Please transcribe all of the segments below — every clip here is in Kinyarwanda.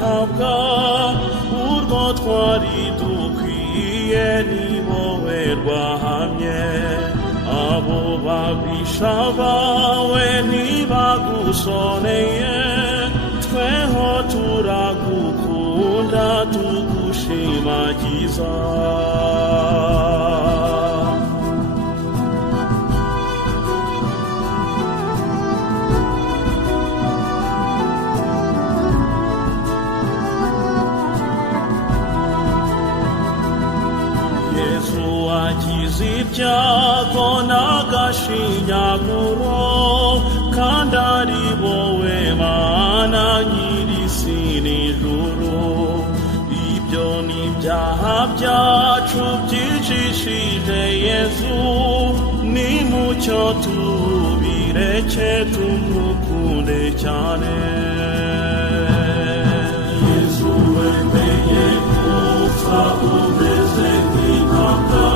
rihabwa urwo twari dukwiye ni wowe rwahamye abo babisha bawe ntibagusoneye tweho turagukunda tugushimagiza wagize ibyago n'agashinyaguro kandi ari wowe Mana nyir'isi n'ijuru ibyo ni ibyaha byacu byicishije Yesu nimucyo tubireke tumukunde cyane Yesu wemeye gupfa umeze nk'impaka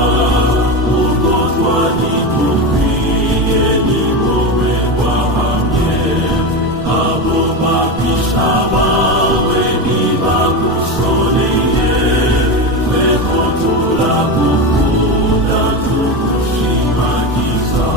urwo twari dukwiye ni wowe wahamye abo babisha bawe ntibagusoneye tweho turagukunda tugushimagiza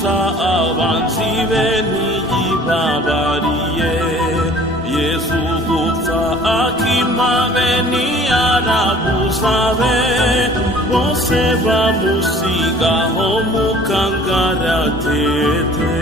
abanzi be ntiyibabariye Yesu gupfa akima be ntiyarabuza be bose bamusigaho mu kangaratete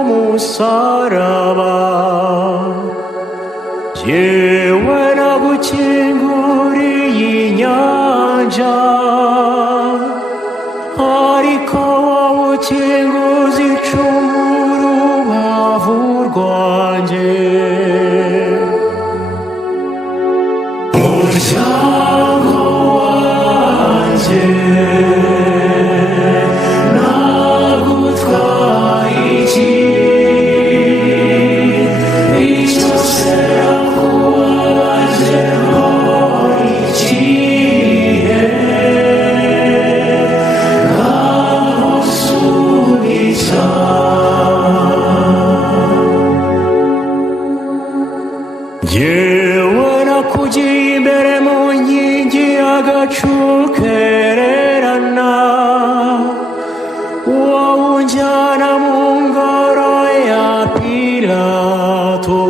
umusaraba, yewe nagukinguriye inyanja, ariko wowe ukinguza icumu urubavu rwanjye. Umuryango wanjye nagutwaye iki? Icyo se yakubabajeho ikihe? Nkamusubiza yewe nakugiye imbere mu nkingi y'agacu kererana, wowe unjyana mu ngoro ya Pilato.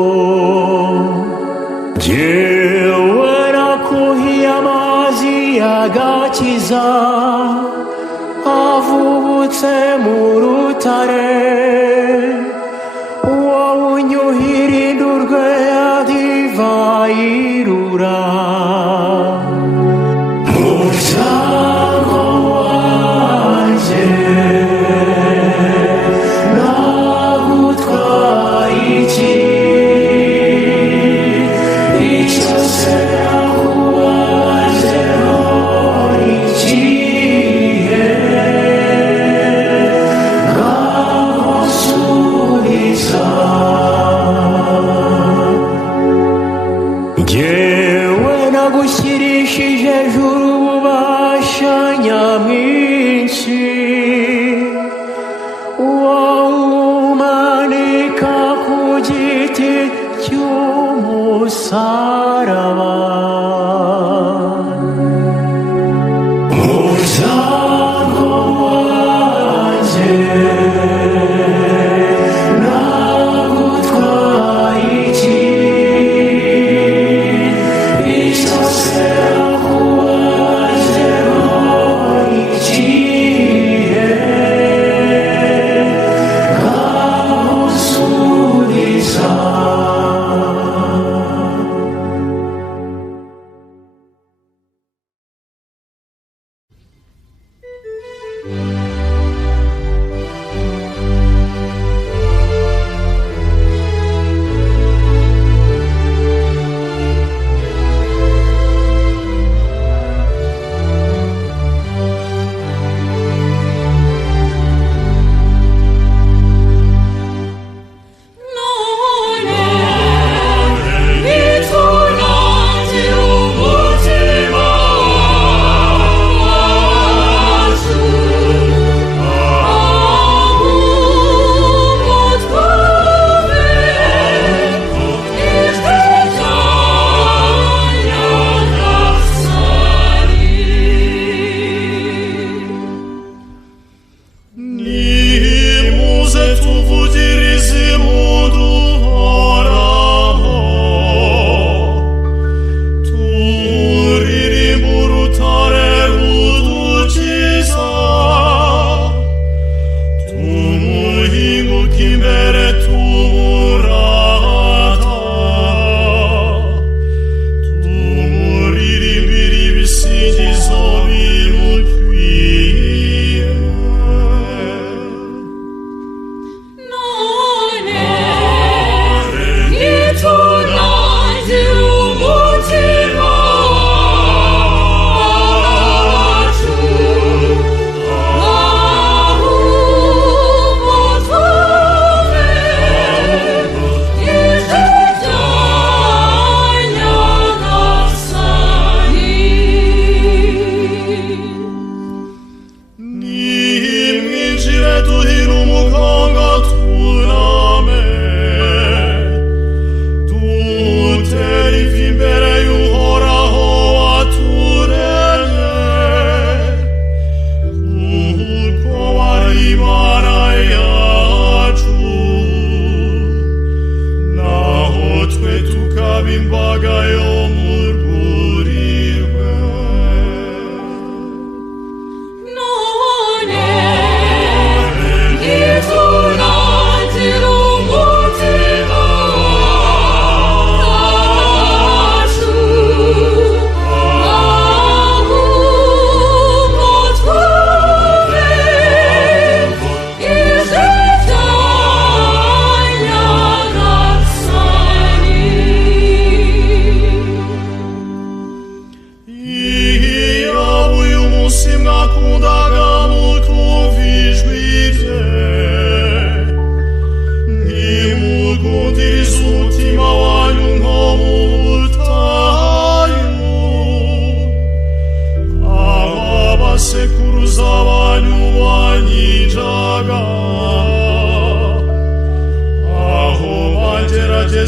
Yewe nakuhiye amazi y'agakiza avubutse mu rutare, wowe unyuhira indurwe ya divayi irura. Muryango wanjye nagutwaye iki? Icyo se yakubabajeho ikihe? Nkamusubiza yewe nagushyirishije ejuru ububasha nyamwinshi, wowe umanika ku giti cy'umusaraba. Umuryango wanjye nagutwaye iki? Icyo se yakubabajeho ikihe? Nkamusubiza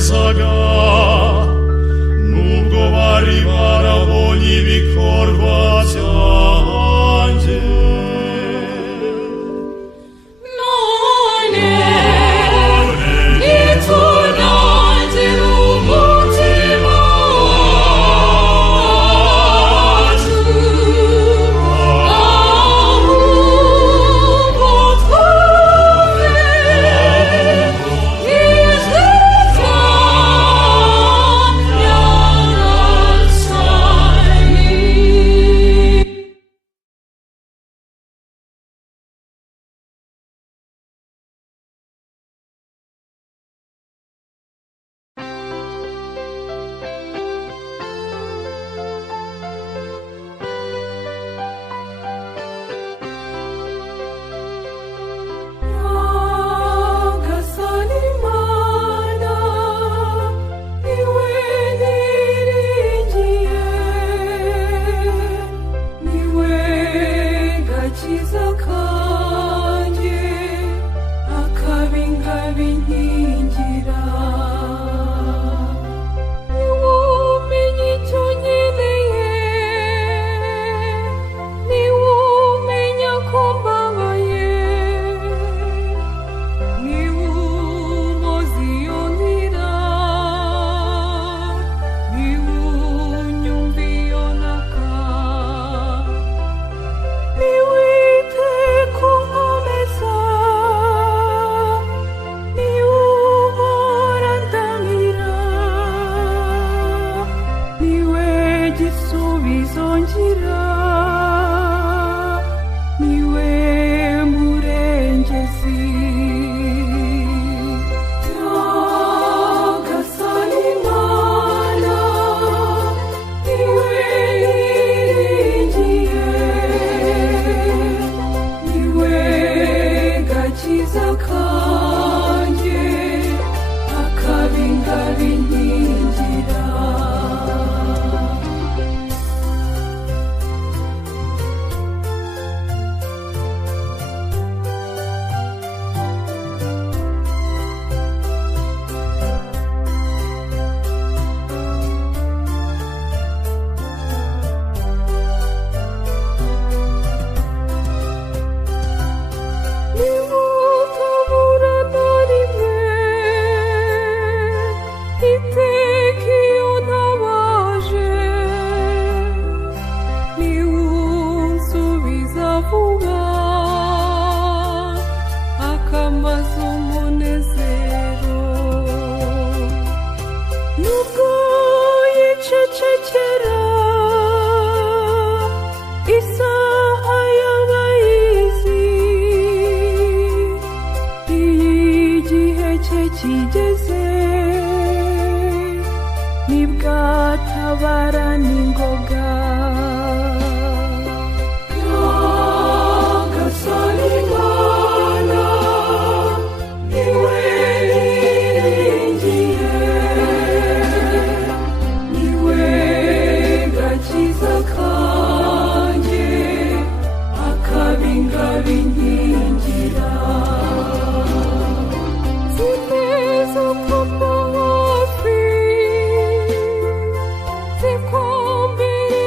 bakomerezaga nubwo bari barabonye ibikorwa byanjye. Zikombe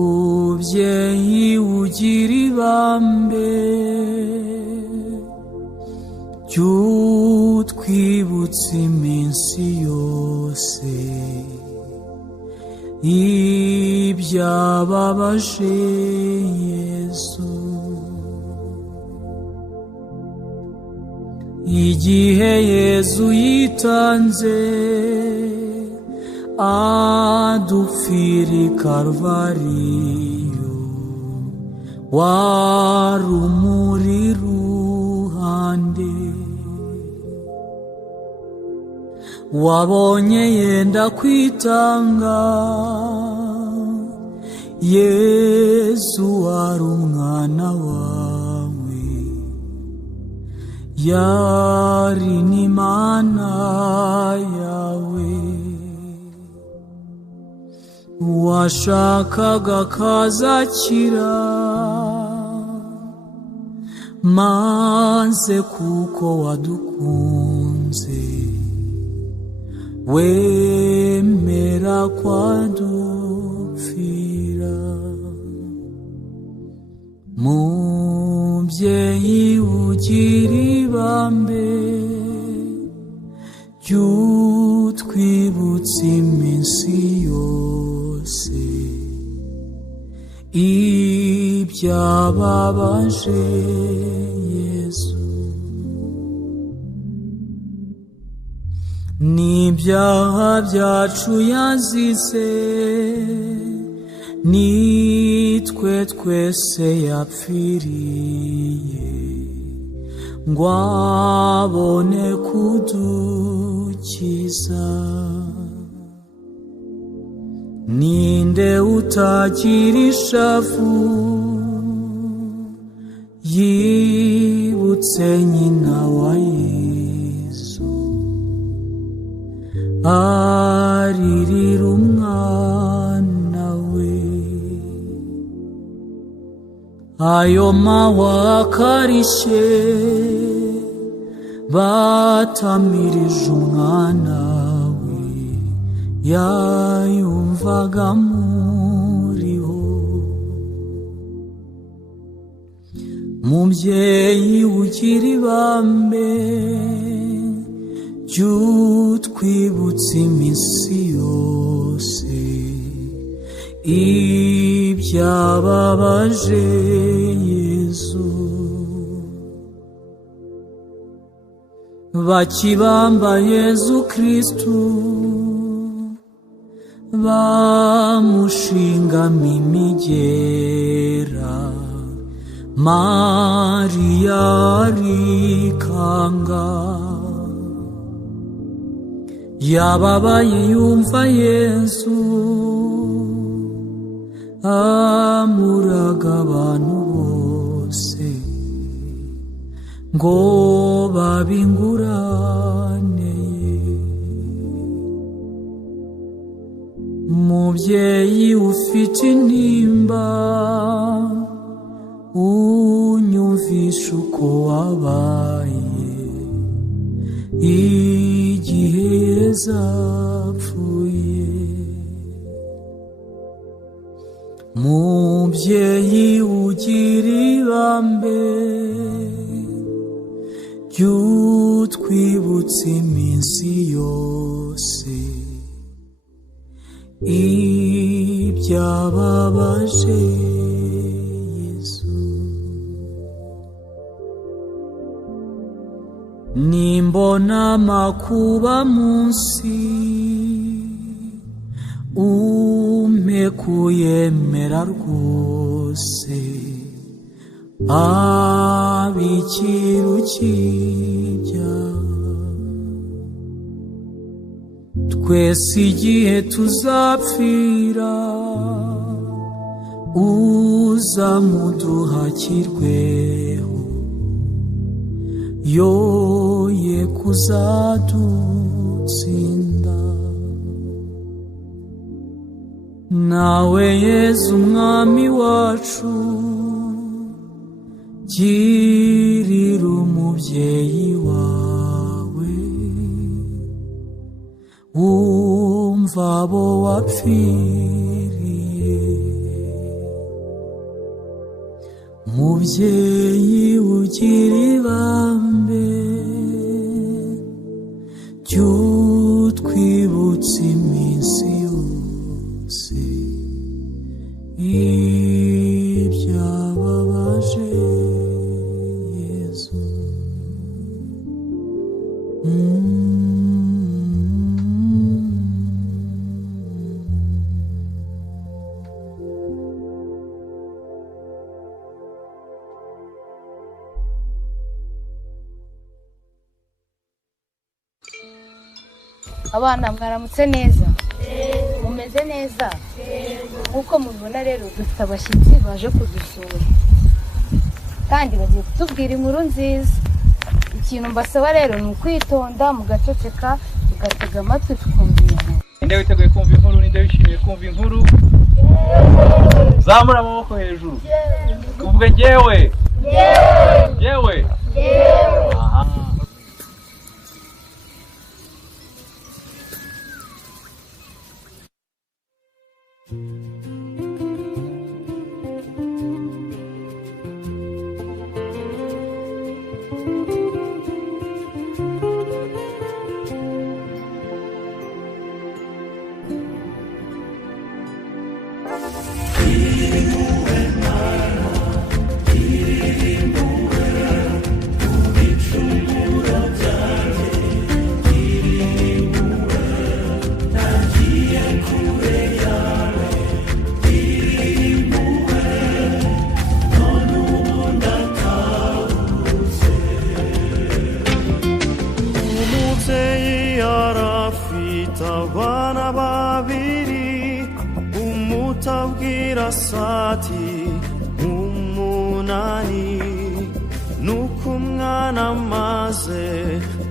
mubyeyi ugira ibambe ry'utwibutsa iminsi yose ibyababaje Yesu. Igihe Yesu yitanze adupfira i Karuvariyo, warumuri iruhande, wabonye yenda kwitanga, Yesu wari umwana wawe, yari n'Imana yawe, washakaga kazakira, maze kuko wadukunze wemera kwadupfira. Mubyeyi ugira ibambe ry'utwibutsa iminsi yose ibyababaje Yesu. N'ibyaha byacu yazize, nitwe twese yapfiriye, ngo abone kudukiza. Ninde utagira ishavu yibutse nyina wa Yesu, aririra umwana we. Ayo mahwa akarishye batamirije umwana we, yayumvaga muriho. Mubyeyi ugira ibambe ry'utwibutsa iminsi yose ibyababaje Yesu. Bakibamba Yesu Kristu, bamushingamo imigera, Mariya arikanga, yababaye yumva Yesu amuraga abantu bose ngo babingurane ye. Mubyeyi ufite intimba, unyumvisha uko wabaye igihe Yesu apfuye. Mubyeyi ugira ibambe ry'utwibutsa iminsi yose ibyababaje Yesu. Nimbona amakuba munsi, umpe kuyemera rwose, abikiru kijya. Twese igihe tuzapfira, uzamuduhakirweho, yoye kuzadutsinda. Nawe Yesu umwami wacu, girira umubyeyi wawe, wumva abo wapfiriye. mubyeyi ugira ibambe ry'utwibutsa iminsi yose ibyababaje Yesu. Abana mwaramutse neza? Mumeze neza? Nkuko mubibona rero dufite abashyitsi baje kudusura kandi bagiye kutubwira inkuru nziza. Ikintu mbasaba rero ni ukwitonda mugaceceka tugatega amatwi tukumva inkuru. Ninde witeguye kumva inkuru? Ninde wishimiye kumva inkuru? Zamura amaboko hejuru. Kuvuge jewe. Jewe. Aha. Abana babiri umutabwira sati umunani nuko umwana maze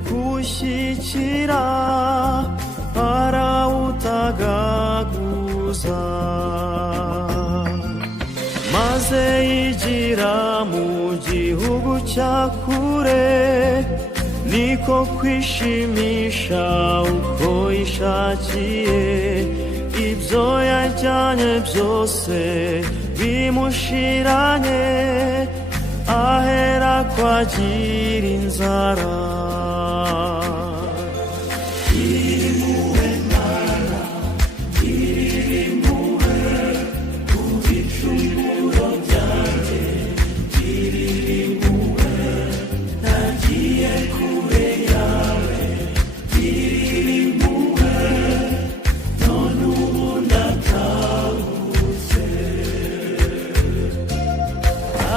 gushyikira arawutagaguza maze yigira mu gihugu cya kure niko kwishimisha uko yishakiye ibyo yajyanye byose bimushiranye ahera kwagira inzara.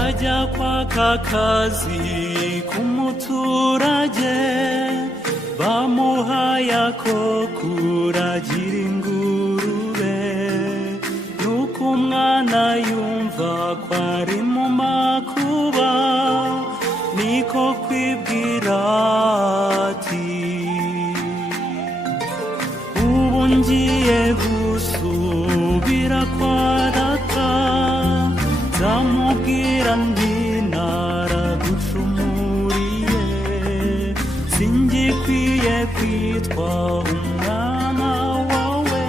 Ajya kwaka akazi k'umuturage bamuhaye ako kuragira ingurube nuko umwana yumva ko ari mu makuba niko kwibwira ati ubu ngiye gusubira kwa data zamubwira nti naragucumuriye singikwiye kwitwa umwana wawe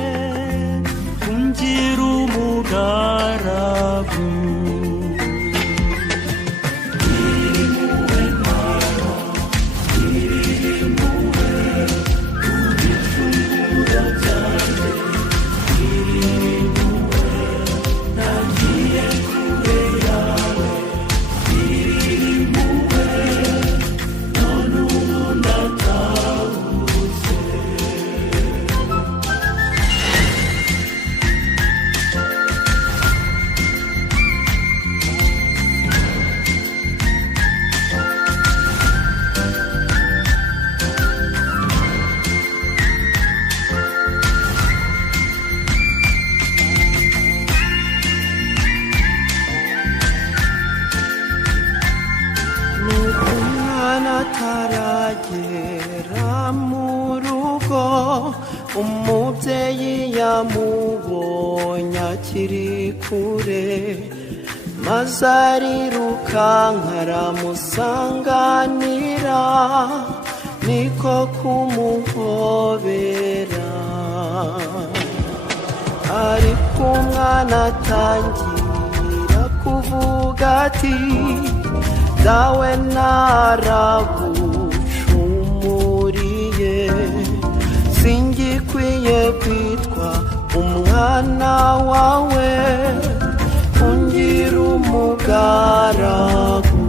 ungira umugaragu. umubyeyi yamubonye akiri kure maze arirukanka aramusanganira niko kumuhobera ariko umwana umwana atangira kuvuga ati dawe naragucumuriye singikwiye kwitwa umwana wawe ungira umugaragu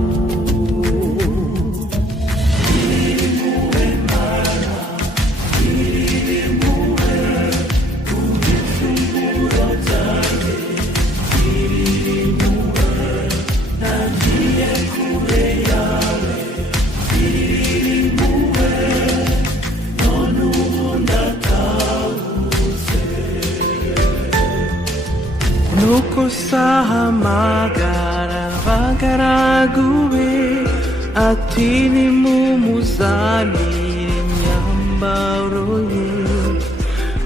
nuko sahamagara abagaragu be ati nimumuzanire imyambaro ye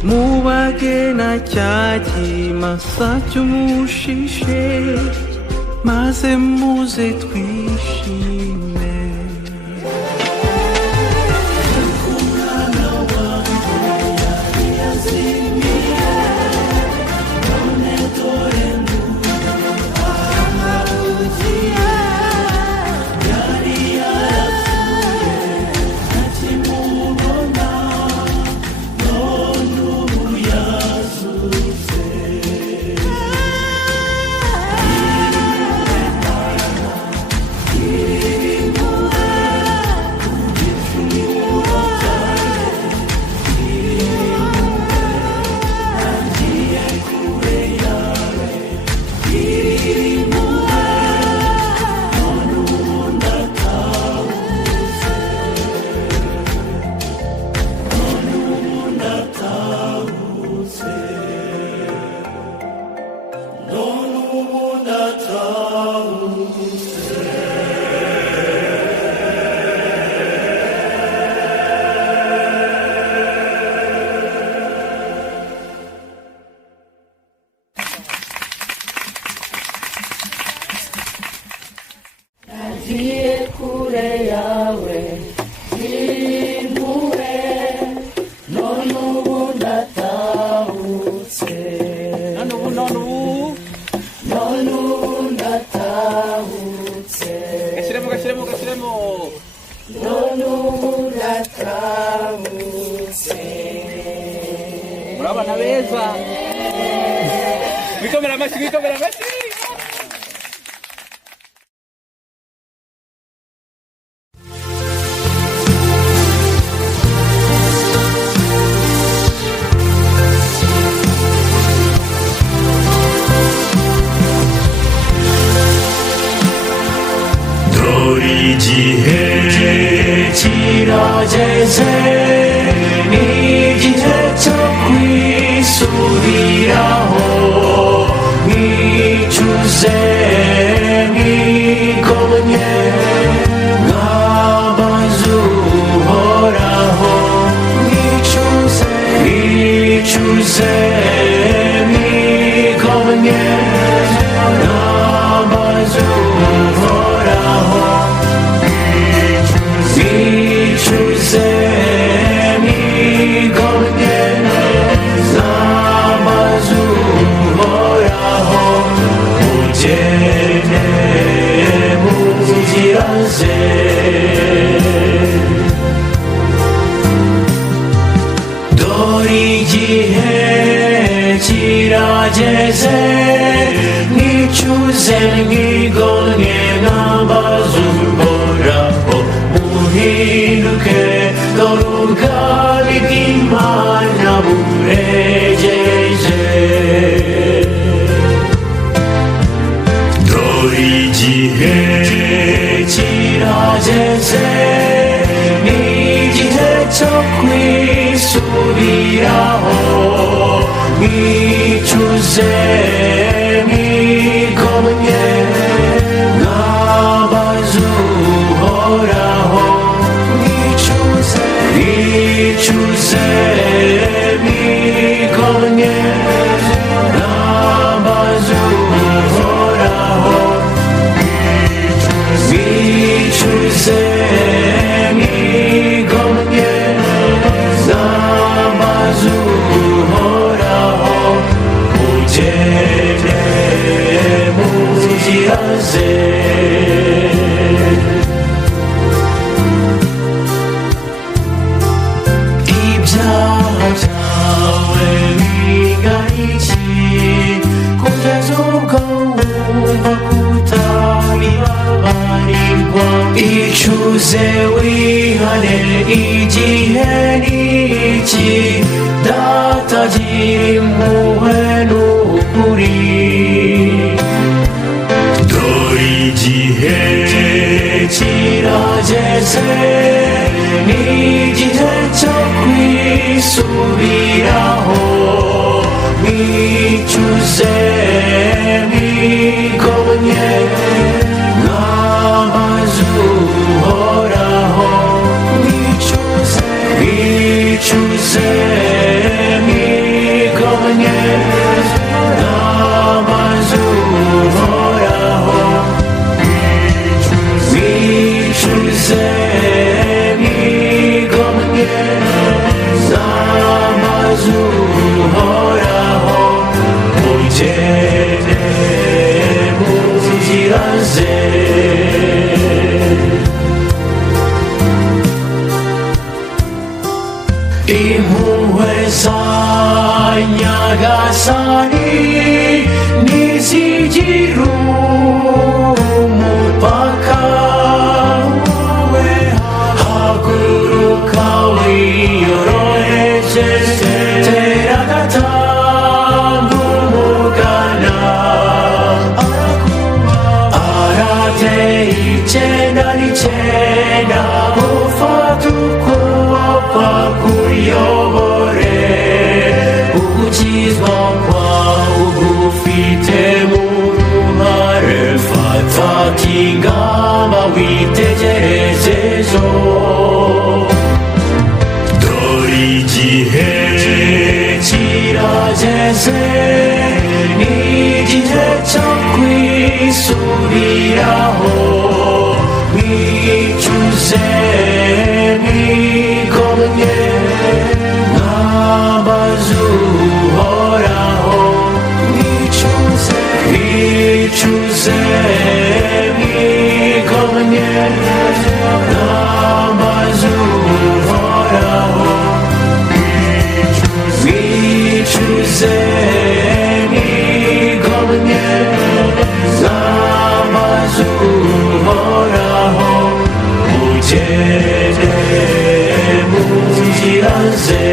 mubage na cya kimasa cy'umushishe maze muze twishime. Murabana beza. Wikomera amashyi. 이기해 지라제세 니기해 척위 소리라호 미주세 미고문예 나바주호라호 미주세 미고문예 도리지해 지라제세 니추세 니고네 나바주보라호 무히누케 도루가리기만 나부레제제 도리지해 지라제세 니지해 척위 수비라호 미주세 미고문예 나바주호라호 미주세 미고문예 나바주호라호 미주세 미고문예 나바주호라호 오제네 uziraze ibyaha byawe bingana iki kugeza ubwo wumva kutabibabarirwa icuze wihane igihe ni iki data gira impuhwe n'ukuri dore igihe kirageze ni igihe cyo kwisubiraho mwicuze mwigomye mwamaze uhoraho mwicuze mwicuze mwigomye mwamaze uhoraho mwicuze mwigomye mwamaze uhoraho mugende mu nzira ze impuhwe za nyagasani nizigira umupaka wawe haguruka wiyoroheje tera agatambwe umugana arateye icyenda n'icyenda ufata ukuboko kuyobore ugukizwa kwawe ugufite mu ruhare fata ingamba witegereze ejo dore igihe kirageze ni igihe cyo kwisubiraho mwicuze mwigomye mwamaze uhoraho mwicuze mwicuze mwigomye mwamaze uhoraho mwicuze mwigomye mwamaze uhoraho mugende mu nzira ze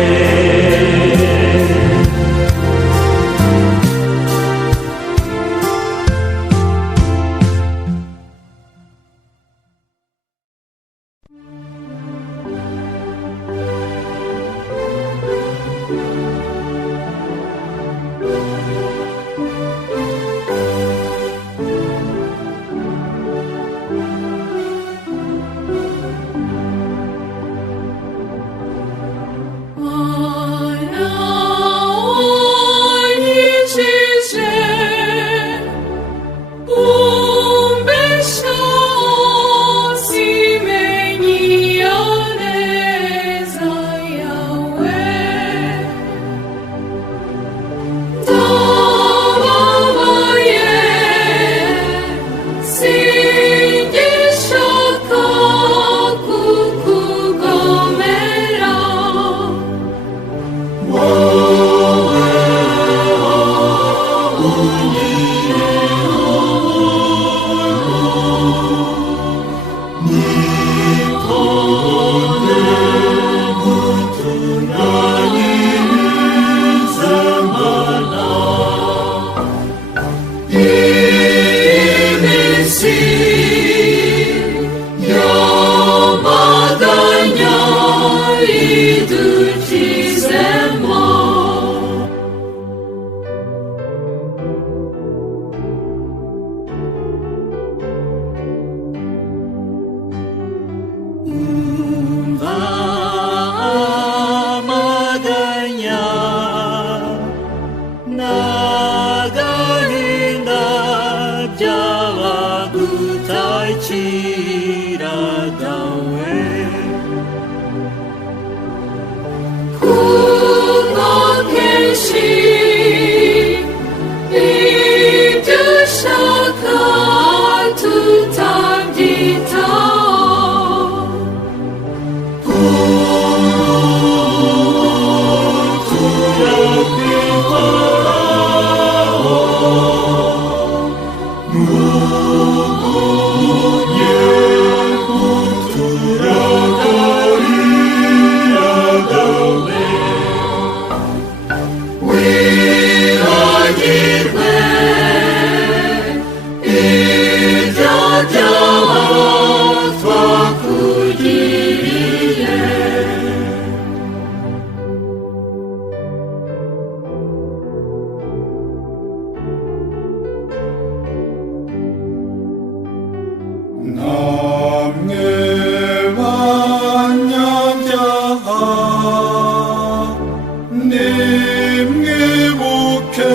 nimwibuke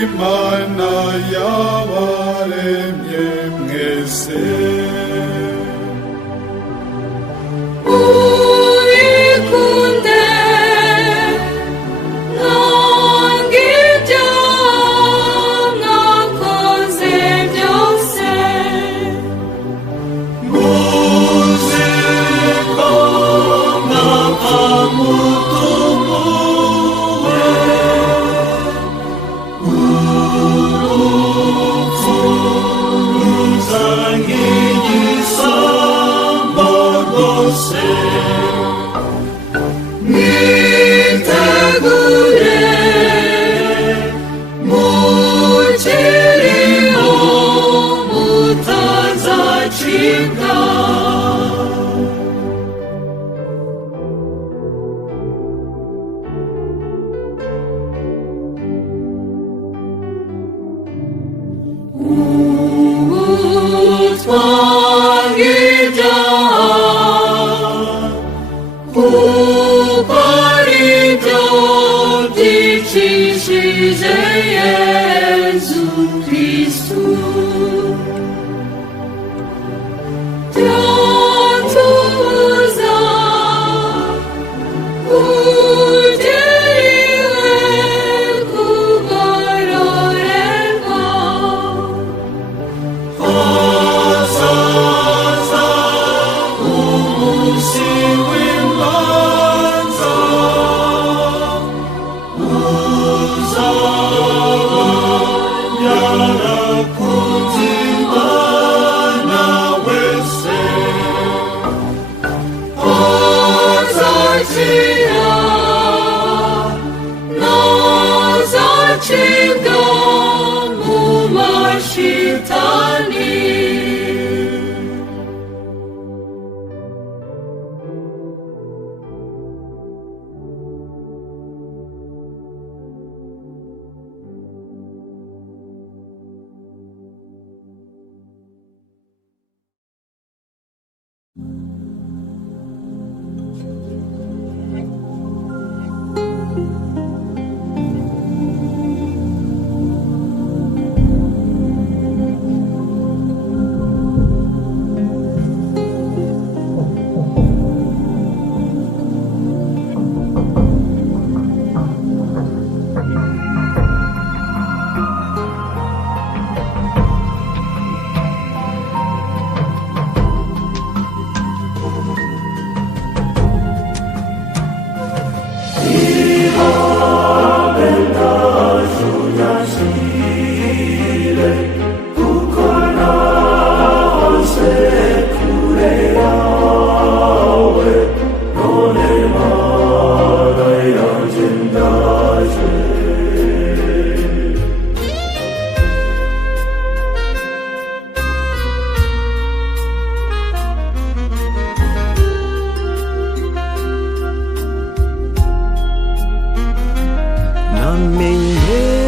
Imana yabaremye mwese. Uyikunde nk'ibyo mwakoze byose. muzi ko mwapfa mutunguwe urupfu ruzangigisambo rwose. Mwitegure mukiriho mutazacika. Utwangibyaha kuko aribyo byicishije Yezu Kristu. Byatubuza kugera iwe kugororerwa. hazaza umunsi w'imanza uzaba yarakunze Imana wese. Azacira n'azacibwa mu mashitani.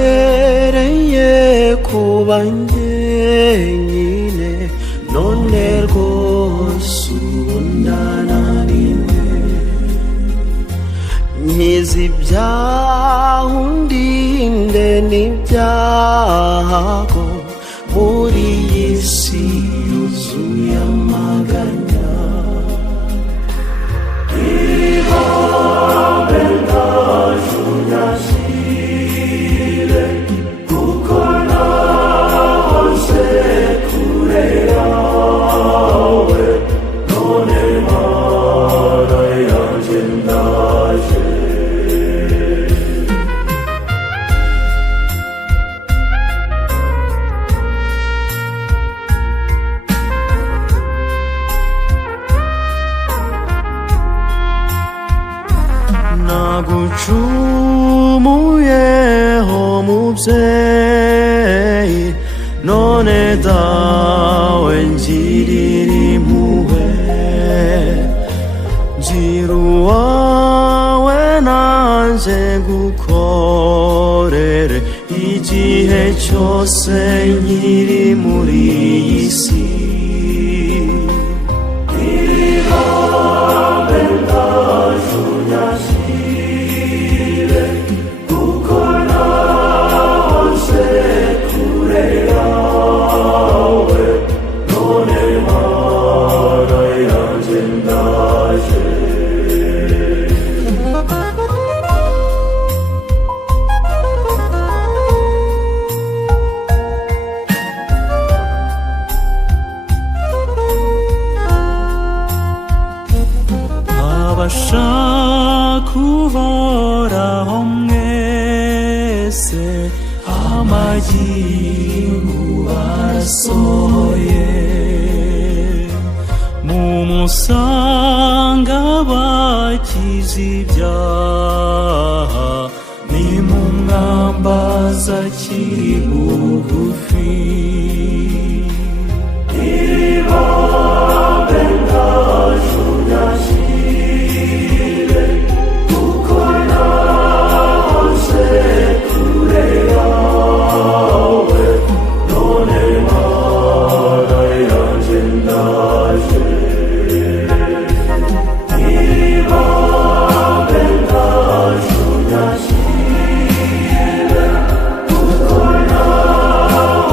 namenyereye kuba njyenyine none rwose ubu ndananiwe. nkiza ibyaha undinde n'ibyago muri iyi si yuzuye amaganya. nagucumuyeho mubyeyi none dawe ngirira impuhwe. ngira uwawe nanjye gukorere igihe cyose nkiri muri iyi si. Iriho benda junyashire magingo arasohoye mumusanga bakize ibyaha nimumwambaza akiri bugufi ibambe ndacu nyashyire kuko nahoze kure yawe none mana yanjye ndaje ibambe ndacu nyashyire kuko nahoze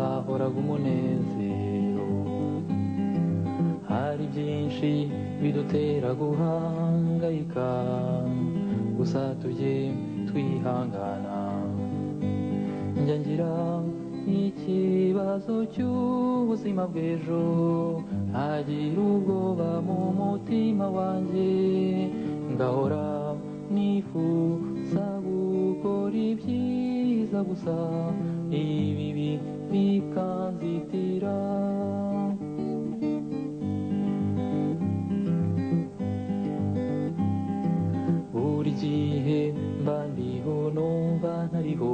hahoraga umunezero. Hari byinshi bidutera guhangayika, gusa tujye twihangana. Njya ngira ikibazo cy'ubuzima bw'ejo, ntagira ubwoba mu mutima wanjye, ngahora nifuza gukora ibyiza gusa ibibi bikanzitira. Buri gihe mba ndiho numva ntariho,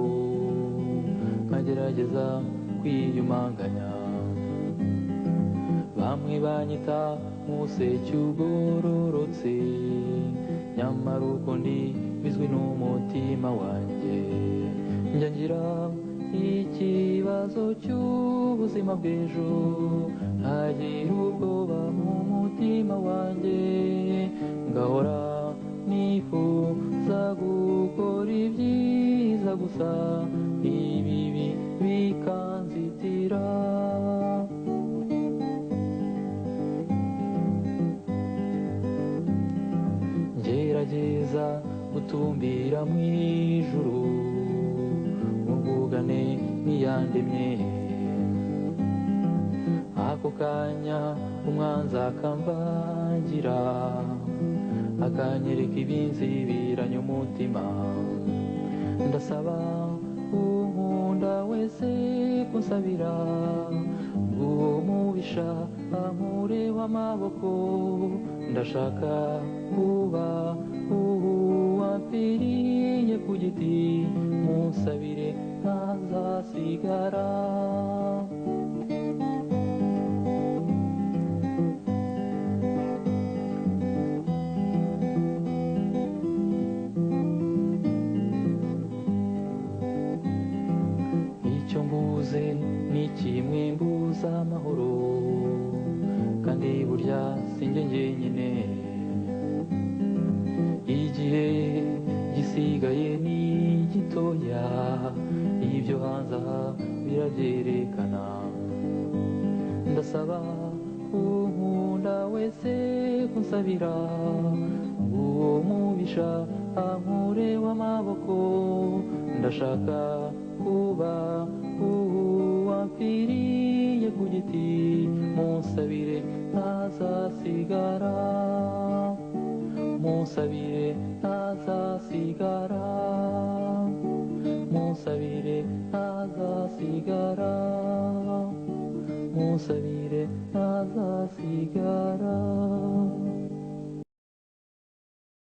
nkagerageza kwiyumanganya. Bamwe banyita nk'umuseke ugororotse, nyamara uko ndi bizwi n'umutima wanjye. Njya ngira ikibazo cy'ubuzima bw'ejo, ntagira ubwoba mu mutima wanjye, ngahora nifuza gukora ibyiza gusa ibibi bikanzitira. Ngerageza gutumbira mu ijuru, muvugane n'iyandemye. Ako kanya umwanzi akamvangira, akanyereka ibinzibiranya umutima. Ndasaba unkunda wese kunsabira, ng'uwo mubisha ankureho amaboko. Ndashaka kuba uwapfiriye ku giti, munsabire ntazasigara. Icyo mbuze ni kimwe, mbuza amahoro, kandi burya sinjye njyenyine. Igihe gisigaye ni gitoya, ibyo hanze aha birabyerekana. Ndasaba unkunda wese kunsabira, ng'uwo mubisha ankureho amaboko. Ndashaka kuba uwapfiriye ku giti, munsabire ntazasigara. Munsabire ntazasigara, munsabire ntazasigara, munsabire ntazasigara.